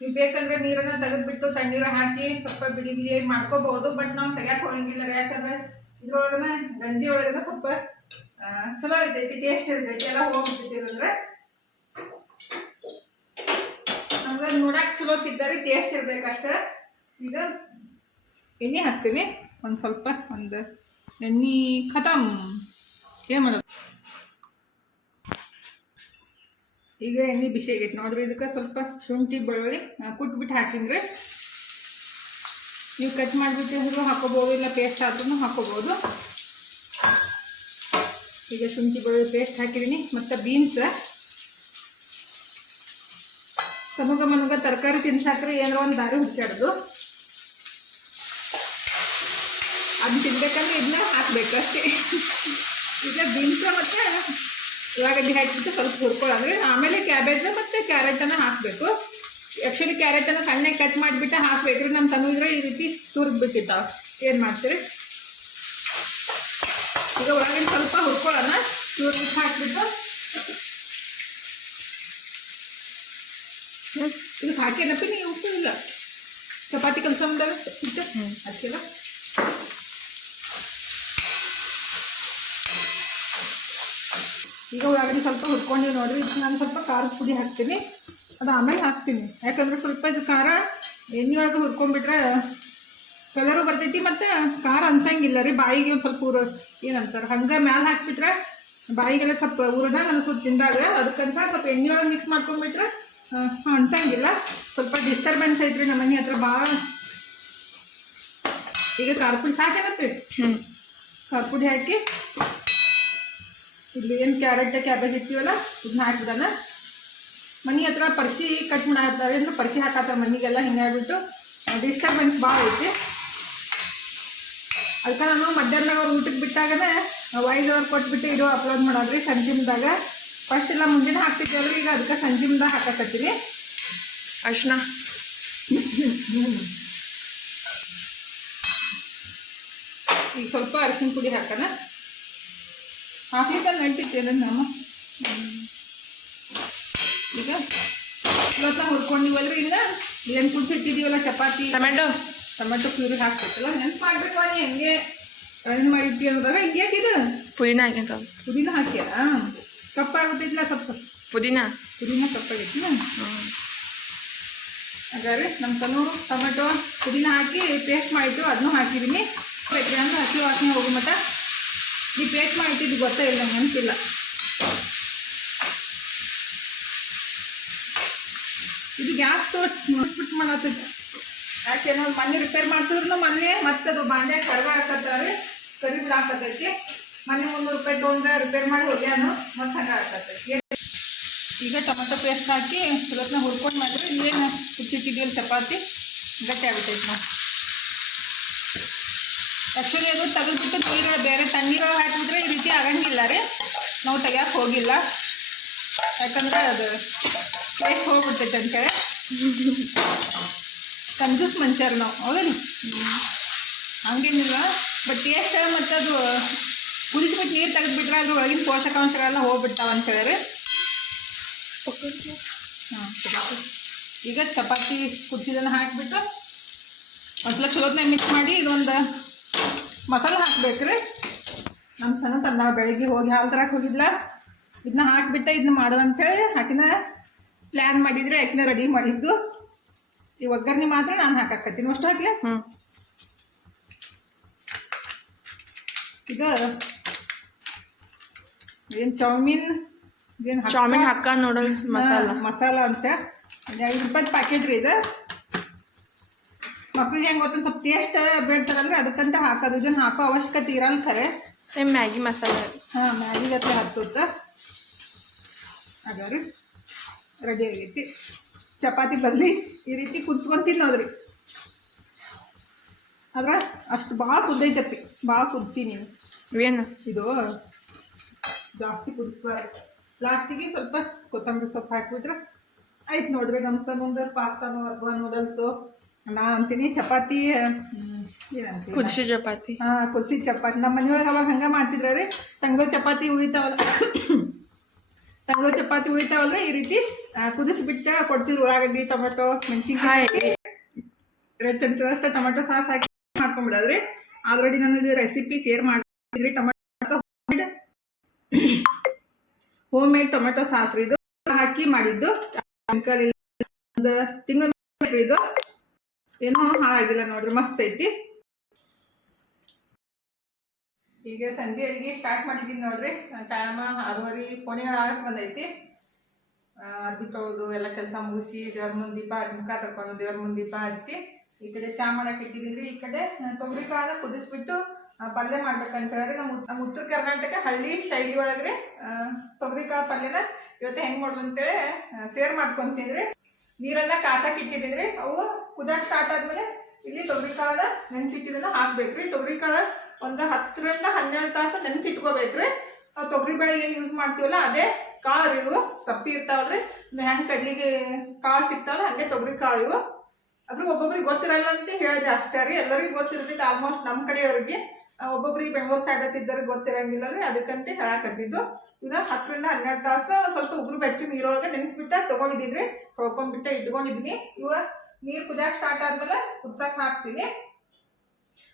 A: ನೀವು ಬೇಕಂದ್ರೆ ನೀರನ್ನ ತೆಗೆದ್ಬಿಟ್ಟು ತಣ್ಣೀರ ಹಾಕಿ ಸ್ವಲ್ಪ ಬಿಡಿ ಬಿಡಿ ಮಾಡ್ಕೋಬಹುದು ಬಟ್ ನಾವು ತೆಗಿಯಕ್ ಹೋಗಂಗಿಲ್ಲ ಯಾಕಂದ್ರೆ ಇದ್ರೊಳಗನ ಗಂಜಿ ಒಳಗನ ಸ್ವಲ್ಪ ಚಲೋ ಇರ್ತೈತಿ ಟೇಸ್ಟ್ ಇರ್ತೈತಿ ಎಲ್ಲ ಹೋಗ್ಬಿಡ್ತೈತಿ ಅಂದ್ರೆ ನಮ್ಗೆ ನೋಡಕ್ ಚಲೋ ಕಿದ್ದಾರೆ ಟೇಸ್ಟ್ ಇರ್ಬೇಕಷ್ಟ ಈಗ ಎಣ್ಣೆ ಹಾಕ್ತೀನಿ, ಒಂದು ಸ್ವಲ್ಪ, ಒಂದು ಎಣ್ಣೆ ಖತಮ್ ಏನು ಮಾಡೋದು? ಈಗ ಎಣ್ಣೆ ಬಿಸಿ ಆಗೈತೆ. ನೋಡ್ರಿ, ಇದಕ್ಕೆ ಸ್ವಲ್ಪ ಶುಂಠಿ, ಬೆಳ್ಳುಳ್ಳಿ ಕುಟ್ಬಿಟ್ಟು ಹಾಕಿನ್ರಿ ನೀವು ಕಟ್ ಮಾಡಿಬಿಟ್ಟು ಹಾಕೋಬೋದು ಇಲ್ಲ ಪೇಸ್ಟ್ ಆದ್ರೂ ಹಾಕೋಬೋದು ಈಗ ಶುಂಠಿ, ಬೆಳ್ಳುಳ್ಳಿ ಪೇಸ್ಟ್ ಹಾಕಿದ್ದೀನಿ ಮತ್ತು ಬೀನ್ಸ್ ತಮಗ ಮನಗ ತರಕಾರಿ ತಿನ್ಸಾಕ್ರೆ ಏನಾರ ಒಂದು ದಾರಿ ಹುಡ್ಕಾಡೋದು ಅದನ್ನ ತಿನ್ಬೇಕಂದ್ರೆ ಇದನ್ನ ಹಾಕ್ಬೇಕು ಅಷ್ಟೇ. ಈಗ ಬೀನ್ಸ್ ಮತ್ತು ಉಳ್ಳಾಗಡ್ಡಿ ಹಾಕಿಬಿಟ್ಟು ಸ್ವಲ್ಪ ಹುರ್ಕೊಳ್ಳೋದ್ರೆ ಆಮೇಲೆ ಕ್ಯಾಬೇಜ್ ಮತ್ತು ಕ್ಯಾರೆಟನ್ನು ಹಾಕಬೇಕು. ಆ್ಯಕ್ಚುಲಿ ಕ್ಯಾರೆಟನ್ನು ಸಣ್ಣಗೆ ಕಟ್ ಮಾಡಿಬಿಟ್ಟು ಹಾಕಬೇಕ್ರಿ. ನಮ್ಮ ತನುದ್ರೆ ಈ ರೀತಿ ತುರಿದ್ಬಿಟ್ಟಿದ್ದಾವೆ ಏನು ಮಾಡ್ತೀರಿ? ಈಗ ಒಳಗಡೆ ಸ್ವಲ್ಪ ಹುರ್ಕೊಳ್ಳೋಣ. ತುರ್ಬಿಟ್ಟು ಹಾಕ್ಬಿಟ್ಟು ಇದು ಹಾಕೇನಪ್ಪ ನೀವು ಉಪ್ಪು ಇಲ್ಲ ಚಪಾತಿ ಕಲ್ಸಂದಾಗ ಇಟ್ಟು ಅದಕ್ಕೆಲ್ಲ ಈಗ ಒಳಗಡೆ ಸ್ವಲ್ಪ ಹುರ್ಕೊಂಡಿವಿ ನೋಡ್ರಿ ಇದಕ್ಕೆ ನಾನು ಸ್ವಲ್ಪ ಖಾರದ ಪುಡಿ ಹಾಕ್ತೀನಿ ಅದು ಆಮೇಲೆ ಹಾಕ್ತೀನಿ ಯಾಕಂದ್ರೆ ಸ್ವಲ್ಪ ಇದು ಖಾರ ಎಣ್ಣೆ ಒಳಗೆ ಹುರ್ಕೊಂಡ್ಬಿಟ್ರೆ ಕಲರು ಬರ್ತೈತಿ ಮತ್ತು ಖಾರ ಅನ್ಸಂಗಿಲ್ಲ ರೀ ಬಾಯಿಗೆ ಒಂದು ಸ್ವಲ್ಪ ಊರ ಏನಂತಾರೆ ಹಂಗೆ ಮ್ಯಾಲೆ ಹಾಕ್ಬಿಟ್ರೆ ಬಾಯಿಗೆಲ್ಲ ಸ್ವಲ್ಪ ಊರದಾಗ ಅನಿಸೋದು ತಿಂದಾಗ ಅದಕ್ಕಂತ ಸ್ವಲ್ಪ ಎಣ್ಣೆ ಒಳಗೆ ಮಿಕ್ಸ್ ಮಾಡ್ಕೊಂಡ್ಬಿಟ್ರೆ ಅನ್ಸಂಗಿಲ್ಲ. ಸ್ವಲ್ಪ ಡಿಸ್ಟರ್ಬೆನ್ಸ್ ಐತ್ರಿ ನಮ್ಮ ಮನೆ ಹತ್ರ ಭಾಳ ಈಗ ಖಾರ ಪುಡಿ ಸಾಕೇನತ್ರಿ?
B: ಹ್ಞೂ
A: ಖಾರ ಹಾಕಿ ಇಲ್ಲಿ ಏನು ಕ್ಯಾರೆಟ್ ಕ್ಯಾಬೇಜ್ ಇರ್ತೀವಲ್ಲ ಇದನ್ನ ಹಾಕಿದಾನ ಮನೆ ಹತ್ರ ಪರ್ಸಿ ಕಟ್ ಮಾಡ್ತಾರೆ ಅಂದ್ರೆ ಪರ್ಸಿ ಹಾಕತ್ತಾರ ಮನೆಗೆಲ್ಲ ಹಿಂಗಾಗ್ಬಿಟ್ಟು ಡಿಸ್ಟರ್ಬೆನ್ಸ್ ಭಾಳ ಐತಿ. ಅದಕ್ಕೆ ನಾನು ಮಧ್ಯಾಹ್ನದಾಗ ಅವ್ರು ಊಟಕ್ಕೆ ಬಿಟ್ಟಾಗನೇ ವಾಯ್ಸ್ ಅವ್ರು ಕೊಟ್ಬಿಟ್ಟು ಇದು ಅಪ್ಲೋಡ್ ಮಾಡೋದ್ರಿ ಸಂಜಿಮ್ದಾಗ ಫಸ್ಟ್ ಎಲ್ಲ ಮುಂದಿನ ಹಾಕ್ತಿದ್ದೇವ್ರಿ ಈಗ ಅದಕ್ಕೆ ಸಂಜಿಮ್ದ ಹಾಕಕತ್ತೀನಿ
B: ಅರ್ಶಿನ
A: ಈಗ ಸ್ವಲ್ಪ ಅರಿಶಿನ ಪುಡಿ ಹಾಕೋಣ. ಹಾಕ್ಲಿಕ್ಕೆ ನೆಟ್ಟಿತ್ತೇನೆ ನಮ್ಮ? ಈಗ ಇವತ್ತ ಹುರ್ಕೊಂಡಿವಲ್ರಿ ಈಗ? ಏನು ಕುಡ್ಸಿಟ್ಟಿದ್ದೀವಲ್ಲ ಚಪಾತಿ?
B: ಟೊಮೆಟೊ.
A: ಟೊಮೆಟೊ ಪ್ಯೂರಿ ಹಾಕ್ಬೇಕಲ್ಲ ನೆನ್ಪು ಮಾಡ್ಬೇಕು ನೀ ಹೆಂಗೆ ರನ್ ಮಾಡಿದ್ದೀವಿ ಅನ್ನೋದಾಗ ಹಿಂಗೆ ಹಾಕಿದ್ದು
B: ಪುದೀನ ಹಾಕಿ ಸ್ವಲ್ಪ
A: ಪುದೀನ ಹಾಕ್ಯಾರ ಕಪ್ಪಾಗ್ಬಿಟ್ಟಿದ್ಲ ಸ್ವಲ್ಪ
B: ಪುದೀನ?
A: ಪುದೀನ
B: ಕಪ್ಪಾಗಿತ್ತು
A: ಹಾಗಾದ್ರೆ ನಮ್ಮ ತನು ಟೊಮೆಟೊ ಪುದೀನ ಹಾಕಿ ಪೇಸ್ಟ್ ಮಾಡಿಟ್ಟು ಅದನ್ನೂ ಹಾಕಿದ್ದೀನಿ. ಅಂದ್ರೆ ಹಸಿ ವಾಸನೆ ಹೋಗೋ ಮಟ್ಟ ಈ ಪೇಸ್ಟ್ ಮಾಡಿಟ್ಟಿದ್ದು ಗೊತ್ತೇ ಇಲ್ಲ ನೆನಪಿಲ್ಲ ಇದು ಗ್ಯಾಸ್ ನೋಡ್ಬಿಟ್ಟು ಮಾಡತ್ತೈತೆ ಯಾಕೆ ನಾವು ಮೊನ್ನೆ ರಿಪೇರ್ ಮಾಡ್ಸಿದ್ರು ಮೊನ್ನೆ ಮತ್ತೆ ಅದು ಬಾಂಡೆ ಕರ್ವ ಹಾಕತ್ತಾರೆ ಕರಿ ಹಾಕತೈತಿ ಮೊನ್ನೆ ಒಂದು ರೂಪಾಯಿ ತೊಗೊಂಡ್ರೆ ರಿಪೇರ್ ಮಾಡಿ ಹೋಗ್ಯಾನು ಮತ್ತೆ ಹಂಗೆ ಆಗ್ತೈತೆ ಈಗ ಟೊಮೆಟೊ ಪೇಸ್ಟ್ ಹಾಕಿ ಸ್ವಲ್ಪನ ಹುರ್ಕೊಂಡು ಮಾಡಿದ್ರೆ ಏನು ಕುಚ್ಚಿಟ್ಟಿದ್ದೀವಿ ಚಪಾತಿ ಗಟ್ಟಿ ಆಗ್ಬಿಟ್ಟೈತೆ ನಾವು ಆ್ಯಕ್ಚುಲಿ ಅದು ತೆಗೆದ್ಬಿಟ್ಟು ನೀರು ಬೇರೆ ತಣ್ಣೀರು ಹಾಕಿಬಿಟ್ರೆ ಈ ರೀತಿ ಆಗಂಗಿಲ್ಲ ರೀ. ನಾವು ತೆಗಿಯಕ್ಕೆ ಹೋಗಿಲ್ಲ. ಯಾಕಂದ್ರೆ ಅದು ಟೇಸ್ಟ್ ಹೋಗ್ಬಿಡ್ತೈತೆ ಅಂತೇಳಿ ಕಂಜೂಸ್ ಮನುಷ್ಯರು ನಾವು ಹೌದಲ್ಲ ಹಂಗೇನಿಲ್ಲ. ಬಟ್ ಟೇಸ್ಟ್ ಮತ್ತು ಅದು ಕುದಿಸ್ಬಿಟ್ಟು ನೀರು ತೆಗೆದುಬಿಟ್ರೆ ಅದ್ರ ಒಳಗಿನ ಪೋಷಕಾಂಶಗಳೆಲ್ಲ ಹೋಗ್ಬಿಡ್ತಾವೆ ಅಂತ ಹೇಳಿರಿ ಹಾಂ ಈಗ ಚಪಾತಿ ಕುದಿಸಿದನ್ನು ಹಾಕಿಬಿಟ್ಟು ಒಂದ್ಸಲ ಚಲೋತ್ನಾಗ ಮಿಕ್ಸ್ ಮಾಡಿ ಇದೊಂದು ಮಸಾಲೆ ಹಾಕ್ಬೇಕ್ರಿ. ನಮ್ಮ ಸಣ್ಣ ತಂದ ಬೆಳಗ್ಗೆ ಹೋಗಿ ಹಾಲು ತರಕ್ಕೆ ಹೋಗಿದ್ಲ. ಇದನ್ನ ಹಾಕಿಬಿಟ್ಟೆ ಇದನ್ನ ಮಾಡೋದು ಅಂತೇಳಿ ಆಕಿನ ಪ್ಲ್ಯಾನ್ ಮಾಡಿದ್ರೆ ಆಕಿನ ರೆಡಿ ಮಾಡಿದ್ದು. ಈ ಒಗ್ಗರಣೆ ಮಾತ್ರ ನಾನು ಹಾಕಾಕತ್ತೀನಿ. ಅಷ್ಟು ಹಾಕ್ಲಿ
B: ಹ್ಞೂ
A: ಈಗ ಏನು ಚೌಮೀನ್ ಏನು
B: chowmein hakka noodles masala.
A: Masala ಅಂತ. ಐದು ರೂಪಾಯಿ ಪ್ಯಾಕೆಟ್ ರೀ ಇದು. ಮಕ್ಳಿಗೆ ಹೆಂಗೆ ಗೊತ್ತ ಸ್ವಲ್ಪ ಟೇಸ್ಟ್ ಬೇಡ್ತಾರಲ್ರಿ ಅದಕ್ಕಂತ ಹಾಕೋದು. ಇದನ್ನು ಹಾಕೋ ಅವಶ್ಯಕತೆ ಇರಲ್ಲ ಖರೆ.
B: ಸೇಮ್ ಮ್ಯಾಗಿ ಮಸಾಲ
A: ಹಾಂ ಮ್ಯಾಗಿ ಗತ್ತೆ ಹತ್ತುತ್ತ. ಹಾಗಾರಿ ರೆಡಿ ಆಗೈತಿ. ಚಪಾತಿ ಬದಲಿ ಈ ರೀತಿ ಕುದಿಸ್ಕೊಂಡು ತಿನ್ನೋದ್ರಿ. ಆದ್ರೆ ಅಷ್ಟು ಭಾಳ ಕುದ್ದೈತಪ್ಪಿ. ಭಾಳ ಕುದಿಸಿ ನೀವು.
B: ಏನು?
A: ಇದು ಜಾಸ್ತಿ ಕುದಿಸ್ಬಾರ್ದು. ಲಾಸ್ಟಿಗೆ ಸ್ವಲ್ಪ ಕೊತ್ತಂಬರಿ ಸೊಪ್ಪು ಹಾಕಿಬಿಟ್ರೆ ಆಯ್ತು ನೋಡ್ರಿ ನಮ್ಮ ಮುಂದೆ ಪಾಸ್ತಾನು ಅಥವಾ ನೂಡಲ್ಸು ನಾ ಅಂತೀನಿ ಚಪಾತಿ ಏನಂತೀನಿ
B: ಕುದಿಸಿ ಚಪಾತಿ.
A: ಹಾಂ ಕುದಿಸಿ ಚಪಾತಿ. ನಮ್ಮ ಮನೆಯೊಳಗೆ ಅವಾಗ ಹಂಗೆ ಮಾಡ್ತಿದ್ರ ರೀ ತಂಗಳು ಚಪಾತಿ ಉಳಿತಾವಲ್ಲ. ತಂಗಳು ಚಪಾತಿ ಉಳಿತಾವಲ್ಲ ಈ ರೀತಿ ಕುದಸಿ ಕುದಿಸ್ಬಿಟ್ಟು ಕೊಡ್ತಿದ್ರು ಉಳ್ಳಾಗಡ್ಡಿ ಟೊಮೆಟೊ ಮೆಣಸಿನ್ಕಾಯಿ ಎರಡು ಚಮಚದಷ್ಟು ಟೊಮೆಟೊ ಸಾಸ್ ಹಾಕಿ ಹಾಕೊಂಡ್ಬಿಡೋದ್ರಿ ಆಲ್ರೆಡಿ ನಾನು ಇದು ರೆಸಿಪಿ ಶೇರ್ ಮಾಡಿದ್ರಿ tomato homemade tomato sauce ಇದು. ಹಾಕಿ ಮಾಡಿದ್ದು. ಒಂದು ತಿಂಗಳ ಇದು. ಏನೂ ಹಾಳಾಗಿಲ್ಲ ನೋಡ್ರಿ, ಮಸ್ತ್ ಐತಿ. ಈಗ ಸಂಜೆ ಅಡಿಗೆ ಸ್ಟಾರ್ಟ್ ಮಾಡಿದ್ದೀನಿ ನೋಡ್ರಿ. ಟೈಮ್ ಆರೂವರೆ ಕೊನೆಗೆ ಆಗಕ್ಕೆ ಬಂದೈತಿ. ಅರ್ಬಿ ತೊಳೆದು ಎಲ್ಲ ಕೆಲಸ ಮುಗಿಸಿ ದೇವ್ರ ಮುಂದೆ ದೀಪ ಮುಖ ತಕೊಂಡು ದೇವ್ರ ಮುಂದೆ ದೀಪ ಹಚ್ಚಿ, ಈ ಕಡೆ ಚಾ ಮಾಡಕ್ಕೆ ಇಟ್ಟಿದ್ದೀನಿ ಈ ಕಡೆ ತೊಗರಿ ಕಾಳ ಕುದಿಸ್ಬಿಟ್ಟು ಪಲ್ಯ ಮಾಡ್ಬೇಕಂತ ಹೇಳಿ ನಮ್ಮ ನಮ್ಮ ಉತ್ತರ ಕರ್ನಾಟಕ ಹಳ್ಳಿ ಶೈಲಿ ಒಳಗ್ರೆ ತೊಗರಿ ಕಾಳು ಪಲ್ಯನ ಇವತ್ತು ಹೆಂಗೆ ಮಾಡೋದು ಅಂತೇಳಿ ಶೇರ್ ಮಾಡ್ಕೊಂತೀನಿ ನೀರನ್ನ ಕಾಸಕ್ಕೆ ಇಟ್ಟಿದ್ದೀನಿ ಅವು ಕುದ ಸ್ಟಾರ್ಟ್ ಆದ್ಮೇಲೆ ಇಲ್ಲಿ ತೊಗರಿ ನೆನ್ಸಿಟ್ಟಿದನ್ನ ಹಾಕ್ಬೇಕ್ರಿ. ತೊಗರಿ ಒಂದ್ ಹತ್ತರಿಂದ ಹನ್ನೆರಡು ತಾಸು ನೆನ್ಸಿಟ್ಕೋಬೇಕ್ರಿ. ನಾವು ತೊಗರಿ ಬೇಳೆ ಏನು ಯೂಸ್ ಮಾಡ್ತೀವಲ್ಲ, ಅದೇ ಕಾಳು ಇವು. ಸಪ್ಪಿ ಇರ್ತಾವಲ್ರಿ. ಹೆಂಗೆ ಕಡ್ಲಿಗೆ ಕಾಳು ಸಿಗ್ತಾವಲ್ಲ ಹಂಗೆ ತೊಗರಿ ಕಾಳು ಇವು. ಅದು ಒಬ್ಬೊಬ್ರಿಗೆ ಗೊತ್ತಿರಲ್ಲ ಅಂತ ಹೇಳಿದೆ ಅಷ್ಟೇ ರೀ. ಎಲ್ಲರಿಗೂ ಗೊತ್ತಿರ್ತಿತ್ತು ಆಲ್ಮೋಸ್ಟ್ ನಮ್ಮ ಕಡೆಯವ್ರಿಗೆ. ಒಬ್ಬೊಬ್ರಿಗೆ ಬೆಂಗಳೂರು ಸೈಡ್ ಹತ್ತಿದ್ದಾರೆ ಗೊತ್ತಿರಂಗಿಲ್ಲ ರೀ ಅದಕ್ಕಂತ ಹೇಳಕತ್ತಿದ್ದು. ಇನ್ನ ಹತ್ತರಿಂದ ಹನ್ನೆರಡು ತಾಸು ಸ್ವಲ್ಪ ಉಗುರು ಬೆಚ್ಚ ನೀರೊಳಗೆ ನೆನೆಸ್ಬಿಟ್ಟ ತೊಗೊಂಡಿದ್ದೀನಿ ತೊಳ್ಕೊಂಡ್ಬಿಟ್ಟು ಇಟ್ಕೊಂಡಿದ್ದೀನಿ. ಇವ ನೀರು ಕುದಿಯಕ್ಕೆ ಸ್ಟಾರ್ಟ್ ಆದ್ಮೇಲೆ ಕುದ್ಸಕ್ ಹಾಕ್ತೀನಿ.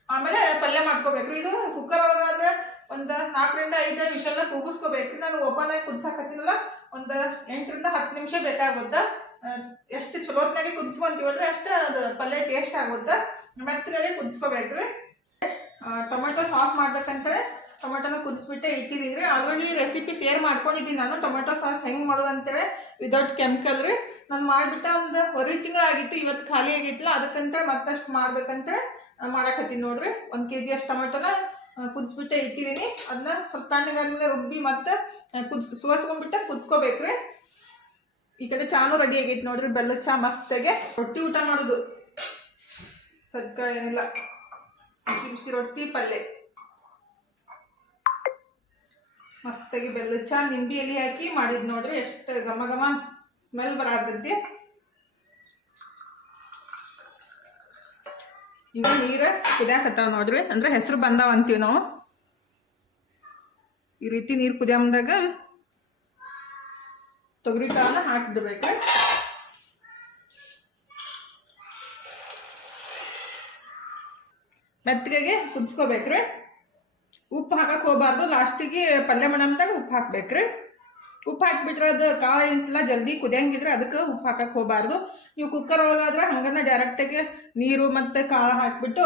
A: ಆಮೇಲೆ ಪಲ್ಯ ಮಾಡ್ಕೋಬೇಕು ಇದು ಕುಕ್ಕರ್ ಒಳಗಾದ್ರೆ ಒಂದು ನಾಲ್ಕರಿಂದ ಐದು ವಿಷಲ್ ಕೂಗಿಸ್ಕೋಬೇಕು ನಾನು ಓಪನ್ ಆಗಿ ಕುದ್ಸಕತ್ತೀನಲ್ಲ, ಒಂದು ಎಂಟರಿಂದ ಹತ್ತು ನಿಮಿಷ ಬೇಕಾಗುತ್ತೆ. ಎಷ್ಟು ಚಲೋತ್ನಾಗಿ ಕುದಿಸ್ಕೊಂತೀವಲ್ರಿ ಅಷ್ಟು ಅದು ಪಲ್ಯ ಟೇಸ್ಟ್ ಆಗುತ್ತಾ. ಮೆತ್ತಗೆ ಕುದಿಸ್ಕೋಬೇಕ್ರಿ. ಟೊಮೆಟೊ ಸಾಸ್ ಮಾಡ್ಬೇಕಂತಾರೆ ಟೊಮೆಟೊನ ಕುದಿಸ್ಬಿಟ್ಟೆ ಇಟ್ಟಿದ್ದೀನಿ ಅದ್ರಲ್ಲಿ ರೆಸಿಪಿ ಶೇರ್ ಮಾಡ್ಕೊಂಡಿದ್ದೀನಿ ನಾನು. ಟೊಮೆಟೊ ಸಾಸ್ ಹೆಂಗೆ ಮಾಡೋದಂತೇಳಿ ವಿದೌಟ್ ಕೆಮಿಕಲ್ ರೀ. ನಾನು ಮಾಡಿಬಿಟ್ಟ ಒಂದು ಹೊರಗೆ ತಿಂಗಳಾಗಿತ್ತು, ಇವತ್ತು ಖಾಲಿ ಆಗಿತ್ತಲ್ಲ, ಅದಕ್ಕಂತ ಮತ್ತಷ್ಟು ಮಾಡ್ಬೇಕಂತ ಮಾಡಕತ್ತೀನಿ ನೋಡ್ರಿ. ಒಂದು ಕೆ ಜಿ ಅಷ್ಟು ಟೊಮೆಟೊನ ಕುದಿಸ್ಬಿಟ್ಟೆ ಇಟ್ಟಿದ್ದೀನಿ. ಅದನ್ನ ಸ್ವಲ್ಪ ತಣ್ಣಗಾದ್ಮೇಲೆ ರುಬ್ಬಿ ಮತ್ತೆ ಕುದಿಸ್, ಸುವಸ್ಕೊಂಡ್ಬಿಟ್ಟೆ ಕುದಿಸ್ಕೋಬೇಕ್ರಿ. ಈ ಕಡೆ ಚಾನು ರೆಡಿ ಆಗೈತೆ ನೋಡ್ರಿ, ಬೆಲ್ಲದ ಚಾ ಮಸ್ತಾಗೆ. ರೊಟ್ಟಿ ಊಟ ಮಾಡೋದು. ಸಜ್ಕ ಏನಿಲ್ಲ. ಬಿಸಿ ಬಿಸಿ ರೊಟ್ಟಿ ಪಲ್ಯ ಮಸ್ತಾಗಿ ಬೆಲ್ಲ ಚಾ ನಿಂಬೆ ಎಲೆ ಹಾಕಿ ಮಾಡಿದ್ ನೋಡ್ರಿ ಎಷ್ಟು ಘಮ ಘಮ ಸ್ಮೆಲ್ ಬರತೈತಿ ಈಗ ನೀರು ಕುದಿಯಾಕತ್ತಾವ ನೋಡ್ರಿ, ಅಂದ್ರೆ ಹೆಸರು ಬಂದಾವ ಅಂತೀವಿ ನಾವು. ಈ ರೀತಿ ನೀರು ಕುದಿಯಂದಾಗ ತೊಗರಿ ಕಾಳನ್ನ ಹಾಕಿಡ್ಬೇಕು ಮೆತ್ತಗೆ ಕುದಿಸ್ಕೋಬೇಕ್ರಿ ಉಪ್ಪು ಹಾಕಕ್ಕೆ ಹೋಗಬಾರ್ದು. ಲಾಸ್ಟಿಗೆ ಪಲ್ಯ ಮಣಮ್ದಾಗ ಉಪ್ಪು ಹಾಕ್ಬೇಕ್ರಿ ಉಪ್ಪು ಹಾಕಿಬಿಟ್ರೆ ಅದು ಕಾಳು ಎಂತೆಲ್ಲ ಜಲ್ದಿ ಕುದಿಯಂಗಿದ್ರೆ ಅದಕ್ಕೆ ಉಪ್ಪು ಹಾಕಕ್ಕೆ ಹೋಗಬಾರ್ದು. ನೀವು ಕುಕ್ಕರ್ ಒಳಗಾದ್ರೆ ಹಂಗನ್ನ ಡೈರೆಕ್ಟಾಗಿ ನೀರು ಮತ್ತು ಕಾಳು ಹಾಕಿಬಿಟ್ಟು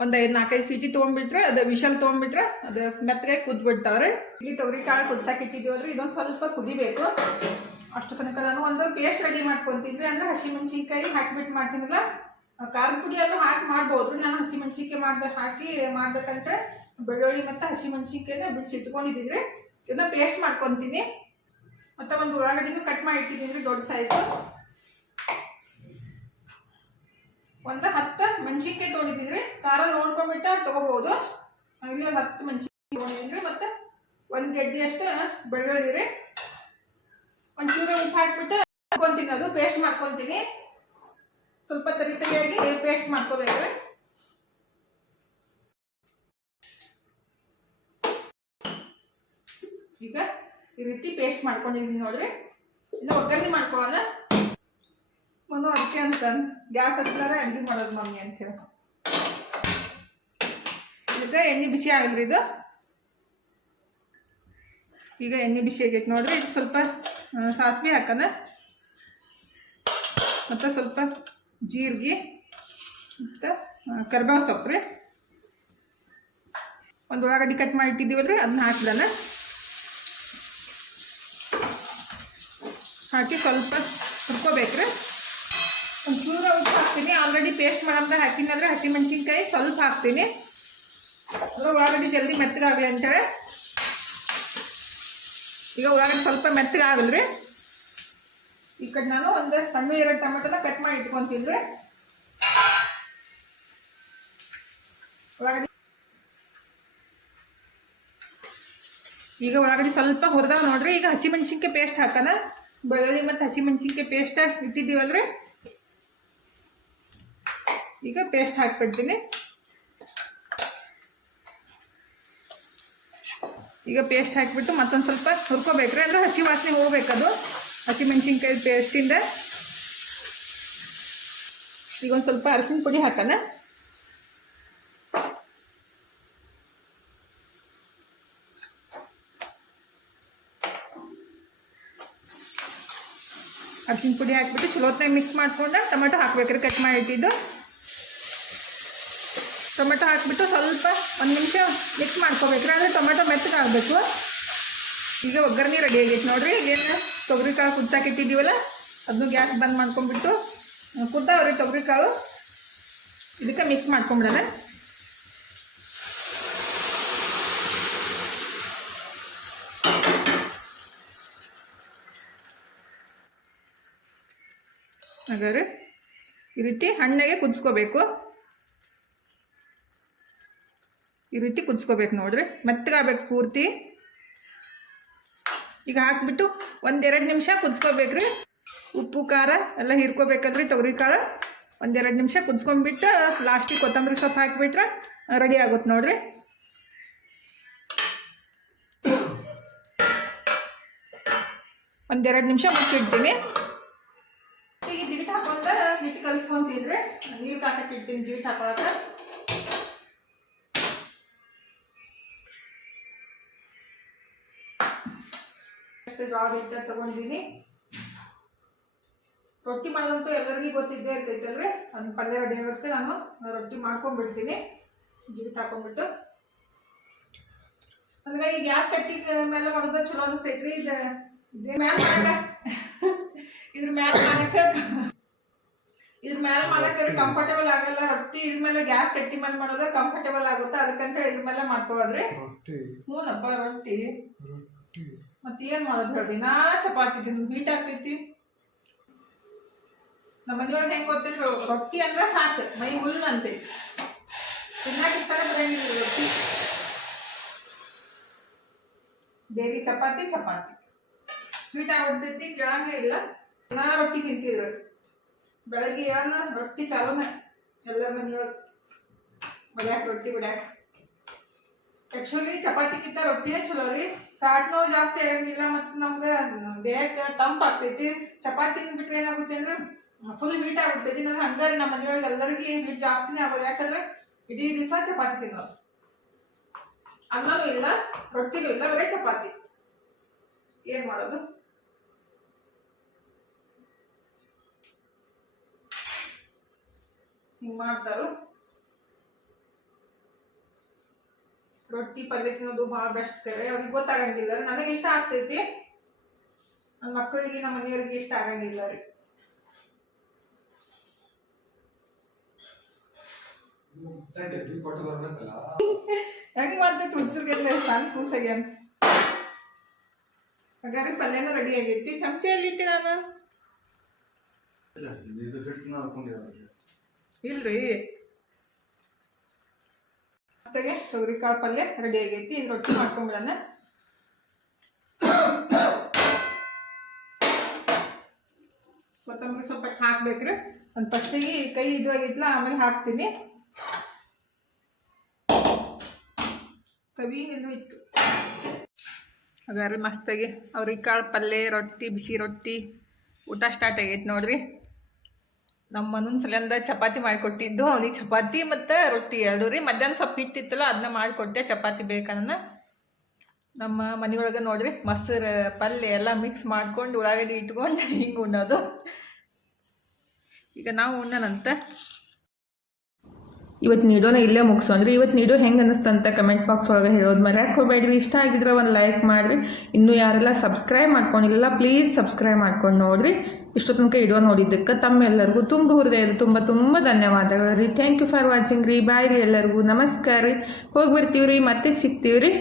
A: ಒಂದು ಐದು ನಾಲ್ಕೈದು ಸೀಟಿ ತೊಗೊಂಡ್ಬಿಟ್ರೆ ಅದು ವಿಷಲ್ ತೊಗೊಂಡ್ಬಿಟ್ರೆ ಅದು ಮೆತ್ತಗೆ ಕುದ್ಬಿಡ್ತಾವ್ರಿ ಇಲ್ಲಿ ತೊಗರಿ ಕಾಳು ಕುದ್ಸಕ್ಕೆ ಇಟ್ಟಿದ್ದೀವಲ್ರಿ ಇದೊಂದು ಸ್ವಲ್ಪ ಕುದಿಬೇಕು. ಅಷ್ಟು ತನಕ ನಾನು ಒಂದು ಪೇಸ್ಟ್ ರೆಡಿ ಮಾಡ್ಕೊತಿದ್ರಿ ಅಂದರೆ ಹಸಿಮೆಣ್ಸಿನ್ಕಾಯಿ ಹಾಕಿಬಿಟ್ಟು ಮಾಡ್ತೀನಲ್ಲ? ಖಾರದ ಪುಡಿ ಎಲ್ಲ ಹಾಕಿ ಮಾಡ್ಬೋದು. ನಾನು ಹಸಿಮೆಣ್ಸಿನ್ಕಾಯಿ ಮಾಡ್ಬೇಕು ಹಾಕಿ ಮಾಡ್ಬೇಕಂತ ಬೆಳ್ಳುಳ್ಳಿ ಮತ್ತು ಹಸಿಮೆಣ್ಸಿನ್ಕಾಯಿನ ಬಿಡಿಸಿ ಇಟ್ಕೊಂಡಿದ್ದೀನಿ. ಇದನ್ನು ಪೇಸ್ಟ್ ಮಾಡ್ಕೊತೀನಿ. ಮತ್ತು ಒಂದು ಉಳ್ಳಾಗಡ್ಡಿನೂ ಕಟ್ ಮಾಡಿ ಇಟ್ಟಿದ್ದೀನಿ ದೊಡ್ಡ ಸೈಜು ಒಂದು ಹತ್ತು ಮೆಣಸಿನ್ಕಾಯಿ ತೊಗೊಂಡಿದ್ದೀನಿ ಖಾರ ನೋಡ್ಕೊಂಡ್ಬಿಟ್ಟು ತೊಗೋಬೋದು. ಇಲ್ಲಿ ಒಂದು ಹತ್ತು ಮೆಣಸಿನ್ಕಾಯಿ ತೊಗೊಂಡಿದ್ದೀನಿ ಮತ್ತು ಒಂದು ಗೆಡ್ಡೆಯಷ್ಟು ಬೆಳ್ಳುಳ್ಳಿ ರೀ. ಒಂಚೂರು ಉಪ್ಪು ಹಾಕ್ಬಿಟ್ಟು ಹಾಕ್ಕೊಂತೀನಿ ಅದು ಪೇಸ್ಟ್ ಮಾಡ್ಕೊತೀನಿ. ಸ್ವಲ್ಪ ತರಿ ತರಿಯಾಗಿ ಪೇಸ್ಟ್ ಮಾಡ್ಕೋಬೇಕ್ರಿ ಈಗ ಈ ರೀತಿ ಪೇಸ್ಟ್ ಮಾಡ್ಕೊಂಡಿದ್ದೀನಿ ನೋಡ್ರಿ. ಇನ್ನು ಒಗ್ಗರಣೆ ಮಾಡ್ಕೋವಲ್ಲ ಮನು ಅದಕ್ಕೆ ಅಂತ ಗ್ಯಾಸ್ ಹತ್ತಿರ ಅಡುಗೆ ಮಾಡೋದು ಮಮ್ಮಿ ಅಂತ ಹೇಳಿ. ಈಗ ಎಣ್ಣೆ ಬಿಸಿ ಆಗಲ್ರಿ ಇದು? ಈಗ ಎಣ್ಣೆ ಬಿಸಿ ಆಗೈತೆ ನೋಡ್ರಿ. ಇದು ಸ್ವಲ್ಪ ಸಾಸಿವೆ ಹಾಕೋಣ ಮತ್ತು ಸ್ವಲ್ಪ ಜೀರಿಗೆ ಮತ್ತು ಕರಿಬೇವು ಸೊಪ್ಪು ರೀ ಒಂದು ಉಳ್ಳಾಗಡ್ಡಿ ಕಟ್ ಮಾಡಿ ಇಟ್ಟಿದ್ದೀವಲ್ರಿ ಅದನ್ನ ಹಾಕಿದಾನ. ಹಾಕಿ ಸ್ವಲ್ಪ ಹುರ್ಕೋಬೇಕ್ರಿ. ಒಂಚೂರು ಉಪ್ಪು ಹಾಕ್ತೀನಿ. ಆಲ್ರೆಡಿ ಪೇಸ್ಟ್ ಮಾಡೋಂಥ ಹಾಕಿನಂದ್ರೆ ಹಸಿಮೆಣ್ಸಿನ್ಕಾಯಿ ಸ್ವಲ್ಪ ಹಾಕ್ತೀನಿ. ಉಳ್ಳಾಗಡ್ಡಿ ಜಲ್ದಿ ಮೆತ್ತಗಾಗಲಿ ಅಂತೇಳಿ ಈಗ ಉಳ್ಳಾಗಡ್ಡಿ ಸ್ವಲ್ಪ ಮೆತ್ತಗಾಗಲ್ರಿ. ಈ ಕಡೆ ನಾನು ಒಂದು ಸಣ್ಣ ಎರಡು ಟೊಮೆಟೊನ ಕಟ್ ಮಾಡಿ ಇಟ್ಕೊತಿದ್ರೆ ಈಗ ಒಳಗಡೆ ಸ್ವಲ್ಪ ಹುರಿದಾವ ನೋಡ್ರಿ, ಈಗ ಹಸಿಮೆಣ್ಸಿನ್ಕಾಯಿ ಪೇಸ್ಟ್ ಹಾಕೋಣ. ಬೆಳ್ಳುಳ್ಳಿ ಮತ್ತು ಹಸಿಮೆಣ್ಸಿನ್ಕಾಯಿ ಪೇಸ್ಟ್ ಇಟ್ಟಿದ್ದೀವಲ್ರಿ? ಈಗ ಪೇಸ್ಟ್ ಹಾಕ್ಬಿಡ್ತೀನಿ. ಈಗ ಪೇಸ್ಟ್ ಹಾಕಿಬಿಟ್ಟು ಮತ್ತೊಂದು ಸ್ವಲ್ಪ ಹುರ್ಕೋಬೇಕ್ರಿ, ಅಂದರೆ ಹಸಿ ವಾಸನೆ ಹೋಗ್ಬೇಕದು. ಹಸಿಮೆಣ್ಸಿನ್ಕಾಯಿ ಪೇಸ್ಟಿಂದ ಈಗ ಒಂದು ಸ್ವಲ್ಪ ಅರಸಿನ ಪುಡಿ ಹಾಕೋಣ. ಅರ್ಶಿನ ಪುಡಿ ಹಾಕಿಬಿಟ್ಟು ಚಲೋತ್ನಾಗ ಮಿಕ್ಸ್ ಮಾಡ್ಕೊಂಡು ಟೊಮೆಟೊ ಹಾಕ್ಬೇಕ್ರಿ ಕಟ್ ಮಾಡಿಟ್ಟಿದ್ದು. ಟೊಮೆಟೊ ಹಾಕಿಬಿಟ್ಟು ಸ್ವಲ್ಪ ಒಂದು ನಿಮಿಷ ಮಿಕ್ಸ್ ಮಾಡ್ಕೋಬೇಕ್ರಿ ಅಂದರೆ ಟೊಮೆಟೊ ಮೆತ್ತಗಾಗಬೇಕು. ಈಗ ಒಗ್ಗರಣೆ ರೆಡಿ ಆಗೈತೆ ನೋಡಿರಿ ಈಗೇನು ತೊಗರಿ ಕಾಳು ಕುದ್ದಾಕ ಇಟ್ಟಿದ್ದೀವಲ್ಲ ಅದನ್ನು ಗ್ಯಾಸ್ ಬಂದ್ ಮಾಡ್ಕೊಂಡ್ಬಿಟ್ಟು ಕುದ್ದಾವ್ರಿ ತೊಗರಿ ಕಾಳು ಇದಕ್ಕೆ ಮಿಕ್ಸ್ ಮಾಡ್ಕೊಂಬಿಡೋಣ. ಹಾಗಾದ್ರೆ ಈ ರೀತಿ ಹಣ್ಣಗೆ ಕುದಿಸ್ಕೋಬೇಕು. ಈ ರೀತಿ ಕುದಿಸ್ಕೋಬೇಕು ನೋಡ್ರಿ, ಮೆತ್ತಗಾಗಬೇಕು ಪೂರ್ತಿ. ಈಗ ಹಾಕಿಬಿಟ್ಟು ಒಂದೆರಡು ನಿಮಿಷ ಕುದಿಸ್ಕೋಬೇಕ್ರಿ. ಉಪ್ಪು, ಖಾರ ಎಲ್ಲ ಹಿರ್ಕೋಬೇಕಲ್ರಿ ತೊಗರಿ ಕಾಳು. ಒಂದೆರಡು ನಿಮಿಷ ಕುದಿಸ್ಕೊಂಡ್ಬಿಟ್ಟು ಲಾಸ್ಟಿಗೆ ಕೊತ್ತಂಬರಿ ಸೊಪ್ಪು ಹಾಕಿಬಿಟ್ರೆ ರೆಡಿ ಆಗುತ್ತೆ ನೋಡ್ರಿ. ಒಂದೆರಡು ನಿಮಿಷ ಮುಚ್ಚಿಡ್ತೀನಿ. ಈಗ ಜಿಗಿಟ್ ಹಾಕೊಂಡ ಹಿಟ್ಟು ಕಲಿಸ್ಕೊಂತಿದ್ರೆ ನೀರು ಕಾಸಕ್ಕೆ ಇಡ್ತೀನಿ ಜಿಗಿಟ್ ಹಾಕೊಳಕ ಎಷ್ಟು ಜೋಳ ಹಿಟ್ಟನ್ನು ತಗೊಂಡಿದ್ದೀನಿ ರೊಟ್ಟಿ ಮಾಡೋದಂತೂ ಎಲ್ಲರಿಗೂ ಗೊತ್ತಿದ್ದೇ ಇರ್ತೈತಲ್ರಿ ಅದನ್ನ ಪಲ್ಯ ರೆಡಿ ಆಗುತ್ತೆ ನಾನು ರೊಟ್ಟಿ ಮಾಡ್ಕೊಂಡ್ಬಿಡ್ತೀನಿ. ಜಿಗಿಟ್ ಹಾಕೊಂಡ್ಬಿಟ್ಟು. ಅಂದ್ರೆ ಈ ಗ್ಯಾಸ್ ಕಟ್ಟಿ ಮೇಲೆ ಮಾಡೋದ ಚಲೋ ಅನಿಸ್ತೈತ್ರಿ ಇದು? ಇದ್ರ ಮ್ಯಾಲ ಮಾಡಕ ಇದ್ರ ಮ್ಯಾಲ ಮಾಡಕ ಇದ್ರ ಮ್ಯಾಲ ಮಾಡಕ್ಕೆ ಕಂಫರ್ಟೇಬಲ್ ಆಗಲ್ಲ. ರೊಟ್ಟಿ ಇದ್ರ ಮೇಲೆ ಗ್ಯಾಸ್ ಕಟ್ಟಿ ಮೇಲೆ ಮಾಡೋದ ಕಂಫರ್ಟೇಬಲ್ ಆಗುತ್ತೆ? ಅದಕ್ಕಂತ ಇದ್ರ ಮೇಲೆ ಮಾಡ್ಕೋದ್ರಿ ಹ್ಞೂನಪ್ಪ ರೊಟ್ಟಿ.
C: ರೊಟ್ಟಿ
A: ಮತ್ತೆ ಏನ್ ಮಾಡೋದು ಹೇಳಿ ನಾ ಚಪಾತಿ ತಿಂದು ಹೀಟ್ ಆಗ್ತೈತಿ. ನಮ್ಮ ಮನೆಯವ್ರಿಗೆ ಹೆಂಗ್ ಗೊತ್ತಿಲ್ಲ ರೊಟ್ಟಿ ಅಂದ್ರೆ ಸಾಕು, ಮೈ ಹುಲ್ಲಂತೆ ತಿನ್ನಾಕಿರ್ತಾರೆ ಬರಂಗಿಲ್ಲ ರೊಟ್ಟಿ. ಬೇರೆ ಚಪಾತಿ ಚಪಾತಿ. ಹೀಟ್ ಆಗ್ಬಿಡ್ತೈತಿ, ಕೇಳಂಗೇ ಇಲ್ಲ. ನಾ ರೊಟ್ಟಿ ತಿಂತಿದ್ರು ಬೆಳಗ್ಗೆ ಏನ ರೊಟ್ಟಿ ಚಾಲೂನ. ಎಲ್ಲರ ಮನೆಯೊಳಗೆ ಬಡ್ಯಾಕ, ರೊಟ್ಟಿ ಬಡ್ಯಾಕ. ಆ್ಯಕ್ಚುಲಿ ಚಪಾತಿಗಿಂತ ರೊಟ್ಟಿನೇ ಚಲೋ ರೀ. ನೋವು ಜಾಸ್ತಿ ಆಗಂಗಿಲ್ಲ ಮತ್ತು ನಮ್ಗೆ ದೇಹಕ್ಕೆ ತಂಪು ಆಗ್ತೈತಿ. ಚಪಾತಿ ಬಿಟ್ರೆ ಏನಾಗುತ್ತೆ ಅಂದ್ರೆ ಫುಲ್ ಹೀಟ್ ಆಗ್ಬಿಡ್ತೈತಿ. ನಾನು ಹಂಗಾರೆ ನಮ್ಮ ಮನೆಯೊಳಗೆ ಎಲ್ಲರಿಗೂ ಹೀಟ್ ಜಾಸ್ತಿನೇ ಆಗೋದು. ಯಾಕಂದ್ರೆ ಇಡೀ ದಿವಸ ಚಪಾತಿ ತಿನ್ನೋದು. ಅನ್ನನೂ ಇಲ್ಲ, ರೊಟ್ಟಿನೂ ಇಲ್ಲ, ಬರೀ ಚಪಾತಿ. ಏನ್ ಮಾಡೋದು? ಹಿಂಗೆ ಮಾಡ್ತಾರು? ರೊಟ್ಟಿ ಪಲ್ಯ ತಿನ್ನೋದು ಭಾಳ ಬೆಸ್ಟ್ ಕರೆ. ಅವ್ರಿಗೆ ಗೊತ್ತಾಗಂಗಿಲ್ಲ. ನನಗೆ ಇಷ್ಟ ಆಗ್ತೈತಿ. ನನ್ನ ಮಕ್ಕಳಿಗೆ ನಮ್ಮ ಮನೆಯವ್ರಿಗೆ ಇಷ್ಟ ಆಗಂಗಿಲ್ಲ ರೀ. ಹೆಂಗ್ ಮಾಡ್ತೈತಿ ಹುಚ್ಚರ್ಗೆಲ್ಲ? ಸಣ್ಣ ಕೂಸಾಗ್ಯ ಹಾಗಾದ್ರೆ ಪಲ್ಯನ ರೆಡಿ ಆಗೈತಿ. ಚಮಚ ಎಲ್ಲಿಟ್ಟಿ ನಾನು? ಇಲ್ರಿ. ಮತ್ತೆಗೆ ತೊಗರಿ ಕಾಳು ಪಲ್ಯ ರೆಡಿ ಆಗೈತಿ. ಇದು ರೊಟ್ಟಿ ಮಾಡ್ಕೊಂಬಿಡೋಣ ಕೊತ್ತಂಬರಿ ಸ್ವಲ್ಪ ಹಾಕ್ಬೇಕ್ರಿ. ಒಂದು ಫಸ್ಟಿಗೆ ಕೈ ಇದು ಆಗಿತ್ತಲ್ಲ ಆಮೇಲೆ ಹಾಕ್ತೀನಿ. ಕವಿ ಎಲ್ಲೂ ಇತ್ತು. ಹಾಗಾದ್ರೆ ಮಸ್ತಾಗಿ ಅವ್ರಿಗೆ ಕಾಳು ಪಲ್ಯ ರೊಟ್ಟಿ, ಬಿಸಿ ರೊಟ್ಟಿ ಊಟ ಸ್ಟಾರ್ಟ್ ಆಗೈತೆ ನೋಡ್ರಿ. ನಮ್ಮ ಮನೊಂದು ಸಲಂದ ಚಪಾತಿ ಮಾಡಿಕೊಟ್ಟಿದ್ದು, ಅವನಿಗೆ ಚಪಾತಿ ಮತ್ತು ರೊಟ್ಟಿ ಎರಡು ರೀ. ಮಧ್ಯಾಹ್ನ ಸ್ವಲ್ಪ ಹಿಟ್ಟಿತ್ತಲ್ಲ ಅದನ್ನ ಮಾಡಿಕೊಟ್ಟೆ ಚಪಾತಿ ಬೇಕನ್ನ ನಮ್ಮ ಮನೆಯೊಳಗೆ ನೋಡ್ರಿ, ಮೊಸರು ಪಲ್ಯ ಎಲ್ಲ ಮಿಕ್ಸ್ ಮಾಡ್ಕೊಂಡು ಉಳ್ಳಾಗಡ್ಡಿ ಇಟ್ಕೊಂಡು ಹಿಂಗೆ ಉಣ್ಣೋದು. ಈಗ ನಾವು ಉಣ್ಣನಂತ. ಇವತ್ತು ನೀಡೋನ ಇಲ್ಲೇ ಮುಗಿಸೋಣ್ರಿ ಇವತ್ತು ನೀಡೋ ಹೆಂಗೆ ಅನ್ನಿಸ್ತಂತ ಕಮೆಂಟ್ ಬಾಕ್ಸ್ ಒಳಗೆ ಹೇಳೋದು ಮರ್ಯಾಕೆ ಹೋಗ್ಬೇಡ್ರಿ ಇಷ್ಟ ಆಗಿದ್ರೆ ಒಂದು ಲೈಕ್ ಮಾಡಿರಿ. ಇನ್ನೂ ಯಾರೆಲ್ಲ ಸಬ್ಸ್ಕ್ರೈಬ್ ಮಾಡ್ಕೊಂಡಿಲ್ಲ ಪ್ಲೀಸ್ ಸಬ್ಸ್ಕ್ರೈಬ್ ಮಾಡ್ಕೊಂಡು ನೋಡಿರಿ. ಇಷ್ಟು ತನಕ ಇಡೋ ನೋಡಿದ್ದಕ್ಕೆ ತಮ್ಮೆಲ್ಲರಿಗೂ ತುಂಬ ಹೃದಯದ ತುಂಬ ತುಂಬ ಧನ್ಯವಾದಗಳು ರೀ. ಥ್ಯಾಂಕ್ ಯು ಫಾರ್ ವಾಚಿಂಗ್ ರೀ. ಬಾಯ್ ರೀ ಎಲ್ಲರಿಗೂ. ನಮಸ್ಕಾರ ರೀ. ಹೋಗಿ ರೀ ಮತ್ತೆ ಸಿಗ್ತೀವಿ ರೀ